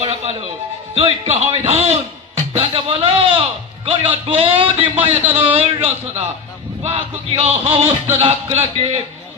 পৰা পালো দৈত্য সংবিধান জানতে বলো গৰিয়ত বৌদি মায়াতৰ ৰচনা বাকু কি সমস্ত ৰাগলাকে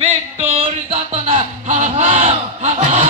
মৃত্যুৰ যাতনা হা হা হা হা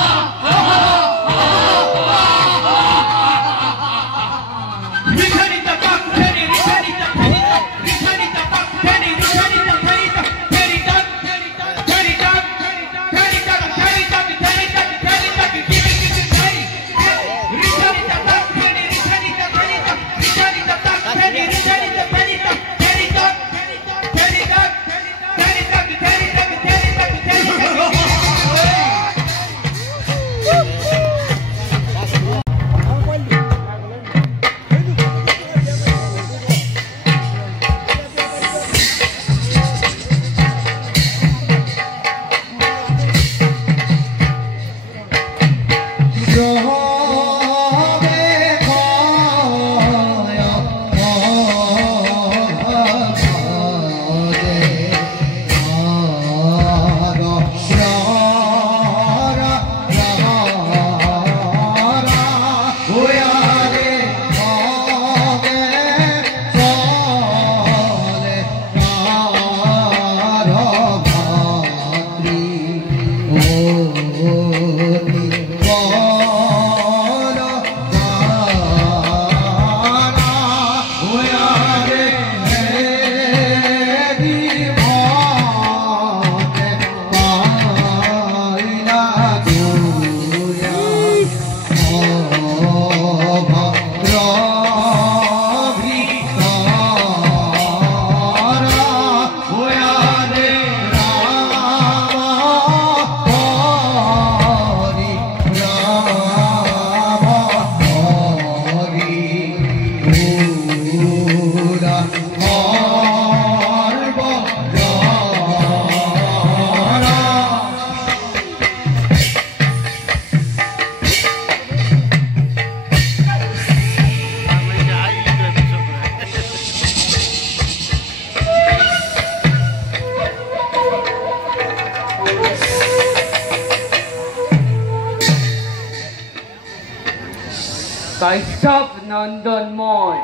কাশ্যপ নন্দন মই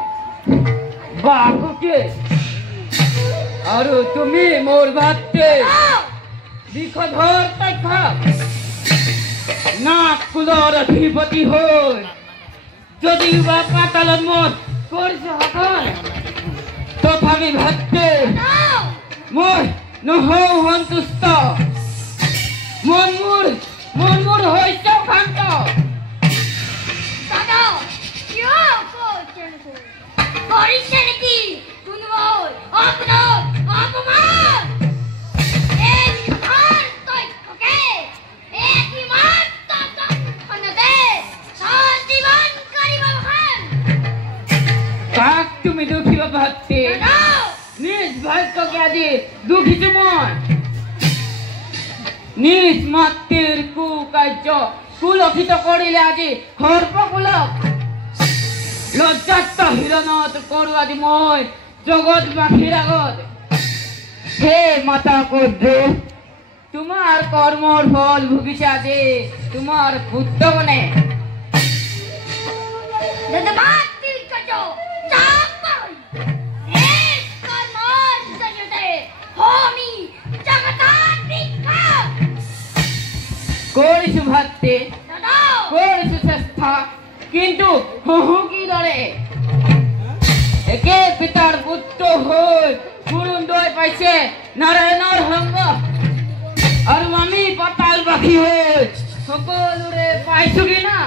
বাকুকে আৰু তুমি মোৰ ভাতে দিশধৰ তথা নাক কুলৰ অধিপতি হৈ যদিও বা পাতালত মত কৰিছে সকল তথাপি ভাতে মই নহওঁ সন্তুষ্ট মন মোৰ হৈছে শান্ত কাক তুমি দুখিব ভাতে নিজ ভাগ্যকে আজি দুখিছো মই নিজ মাতৃৰ কুকাৰ্য কুলক্ষিত কৰিলে আজি সৰ্বকুলক লজ্জাত হিৰণত কৰো আজি মই জগতবাসীৰ আগত হে মাতা কদ্ৰে তোমাৰ কৰ্মৰ ফল ভুগিছে আজি তোমাৰ পুত্ৰ বনে কৰিছো ভাতে কৰিছো চেষ্টা কিন্তু হহুকি দৰে একে পিতাৰ পুত্ৰ হৈ পুৰুন্দৈ পাইছে নাৰায়ণৰ সংগ আৰু আমি পাতালবাসী হৈ সকলোৰে পাইছো কিনা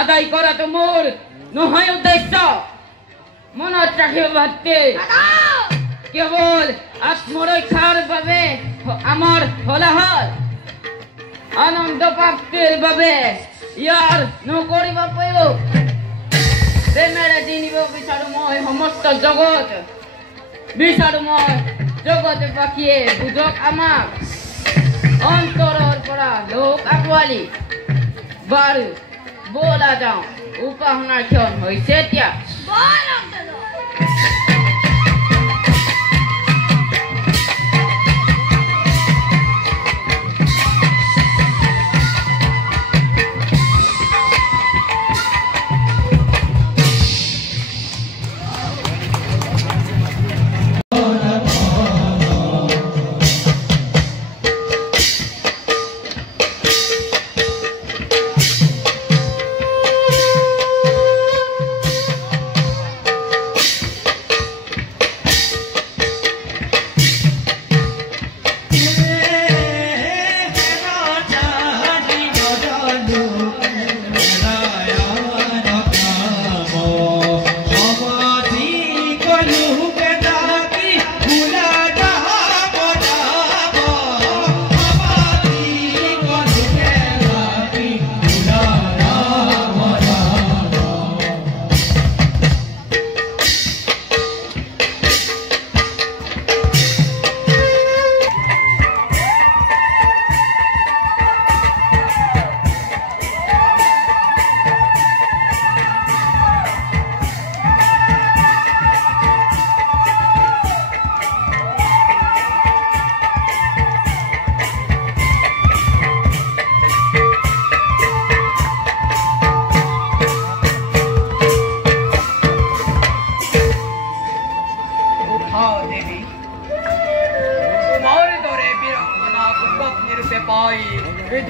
আদায় কৰাটো মোৰ নহয় উদ্দেশ্য মনত ৰাখিব ভাতে কেৱল আত্মৰক্ষাৰ বাবে আমাৰ ফলাফল আনন্দ প্ৰাপ্তিৰ বাবে ইয়াৰ নকৰিব পাৰোঁ প্ৰেমেৰে জিনিব বিচাৰোঁ মই সমস্ত জগত বিচাৰোঁ মই জগতবাসীয়ে বুজক আমাক অন্তৰৰ পৰা লোক আঁকোৱালি বাৰু বলা যাওঁ উপাসনাৰ ক্ষণ হৈছে এতিয়া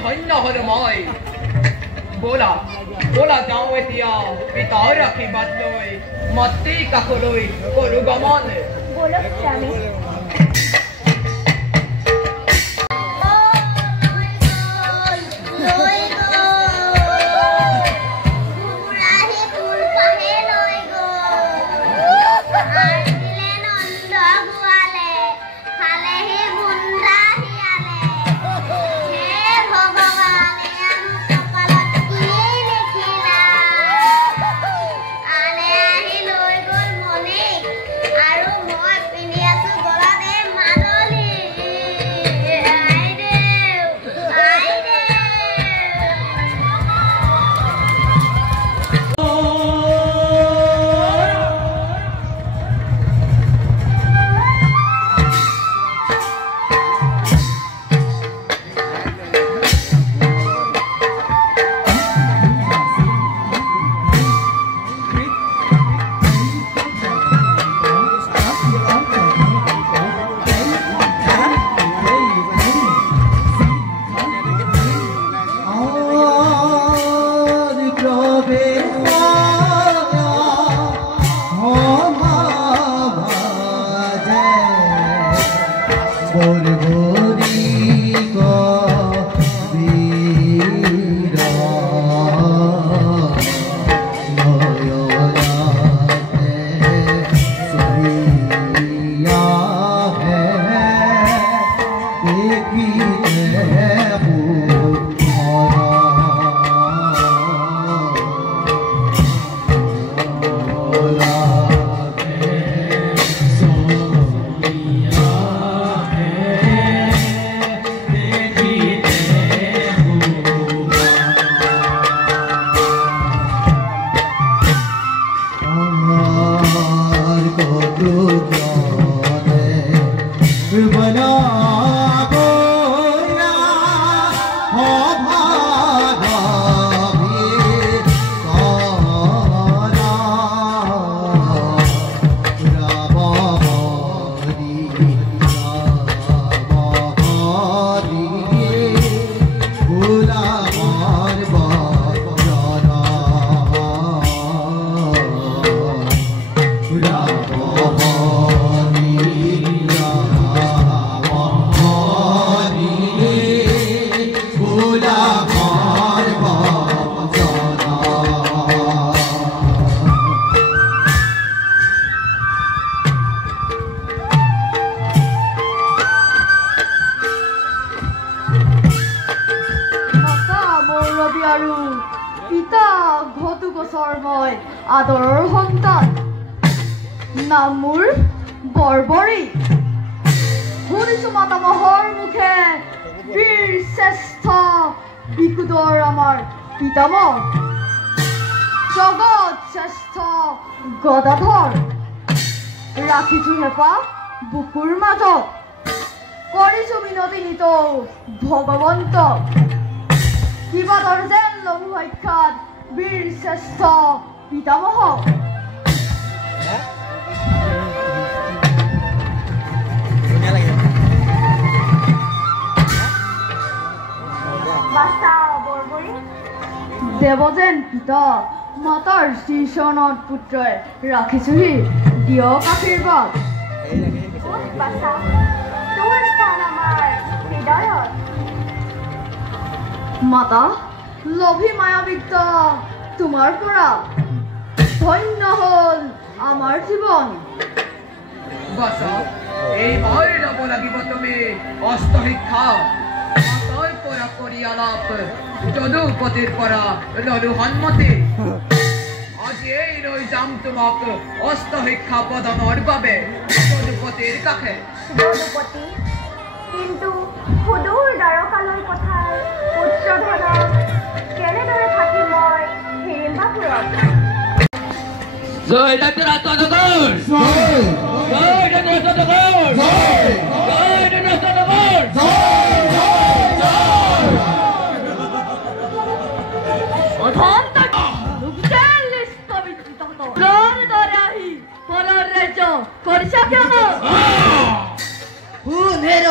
ধন্য হলো মই বলা বলা যাওঁ এতিয়া পিতাৰ আশীৰ্বাদ লৈ মাতৃ কাষলৈ কৰো গমন বলক স্বামী আৰু পিতা ঘটুকচৰ মই আদৰৰ সন্তান নাম মোৰ বৰবৰী শুনিছো মাতামহৰ মুখে বীৰ শ্ৰেষ্ঠ বিকুদৰ আমাৰ পিতামহ জগত শ্ৰেষ্ঠ গদাধৰ ৰাখিছো হেঁপাহ বুকুৰ মাজত কৰিছো মিনতি নিতৌ ভগৱন্ত কিবাদৰ যেন লঘু সাক্ষাৎ বীৰ শ্ৰেষ্ঠ পিতামহ দেৱ যেন পিতা মাতাৰ শ্ৰীচৰণত পুত্ৰই ৰাখিছোহি দিয়ক আশীৰ্বাদ মাতা লভী মায়াবিত্ত তোমাৰ পৰা ধন্য হল আমাৰ জীৱন বাছা এই ভয় ল'ব লাগিব তুমি অস্ত শিক্ষা মাতাৰ পৰা কৰি আলাপ যদুপতিৰ পৰা ললো সন্মতি আজি এই লৈ যাম তোমাক অস্ত শিক্ষা প্ৰদানৰ বাবে যদুপতিৰ কাষে যদুপতি কিন্তু সুদূৰ দ্বাৰকালৈ পঠাই পুত্ৰধনক কেনেদৰে থাকি মই হিড়িম্বাপুৰত জয় দশৰথ নগৰ জয় দশৰথ নগৰ জয় দশৰথ নগৰ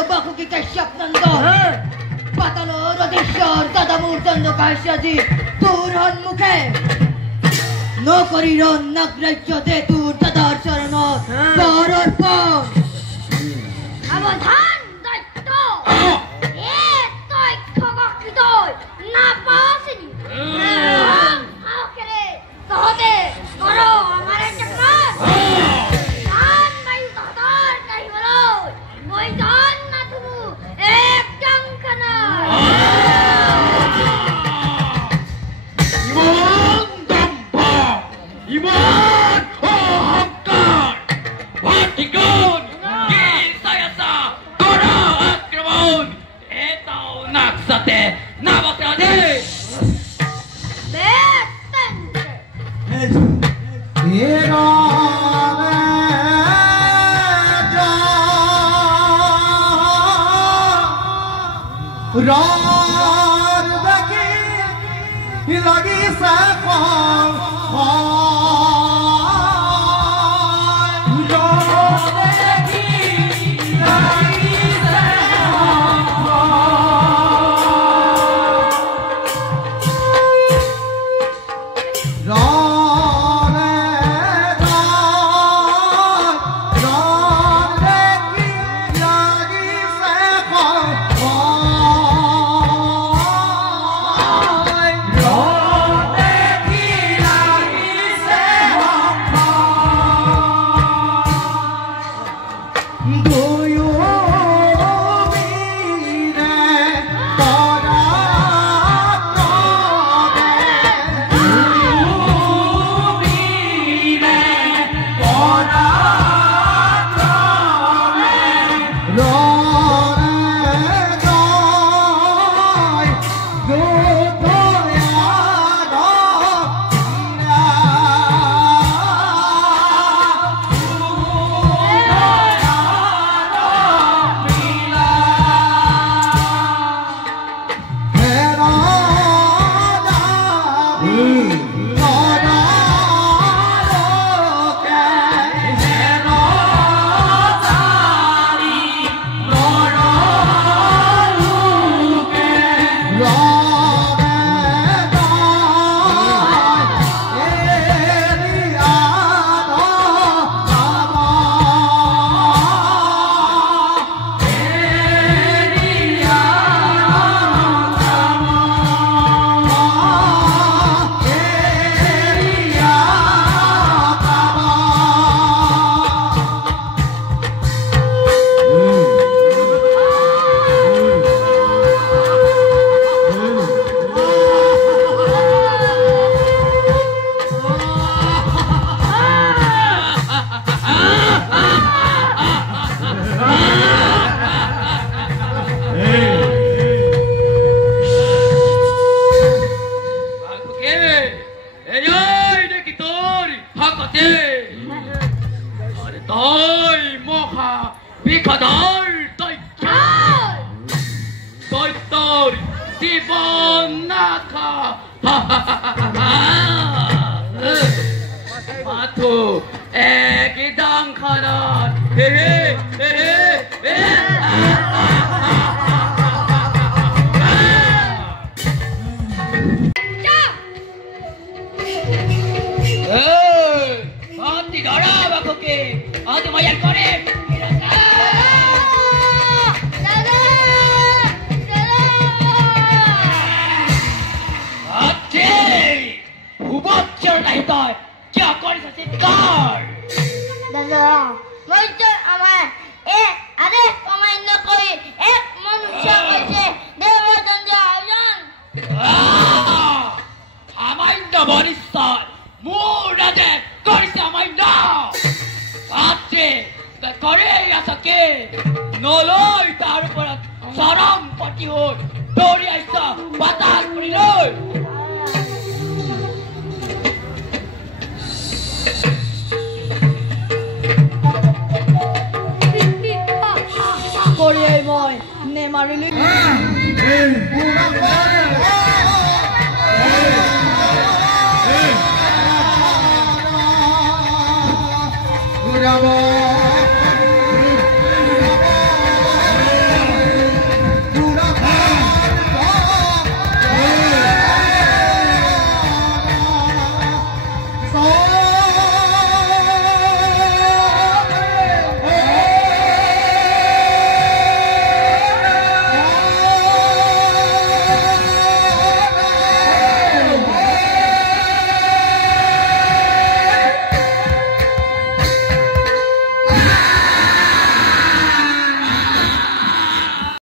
বাহুকি কাশ্যপ নন্দন পাতালৰ অধীশ্বৰ দাদামূৰ দণ্ড কাশ্যজি তোৰ সন্মুখে নকৰিৰ নাগ্ৰাহ্য দে তোৰ দাদাৰ চৰণত বৰ অৰ্পণ সাৱধান দৈত্য তই ঠগকি তই নাপাছিলি আখেৰে তহঁতে কৰ আমাৰ চক্ৰাত জান বায়ু তহঁতৰ কাহিবলৈ মই জান নাথো একদম খানা ইমান অহংকাৰ ভাটিকন কি সায়াসা কৰা আক্ৰমণ এটাও নাকসাতে নাবতে আদে লাগি জীবন নাখা মাথো একদম খাৰাপ दादा মই তো আমাৰ এক আদেশ অমান্য কৰি এক মনুষ্য কৈছে দেৱজন আয়োজন সামান্য বনিষ্ঠৰ মোৰ ৰাজে কৰিছে সামান্য আছে কৰে আছকে নলৈ তাৰ ওপৰত চৰম পতি হৈ দৌৰি আহিছ বাতাস কৰি লৈ কৰিয়াই মই নেমাৰিলি ঘূৰাব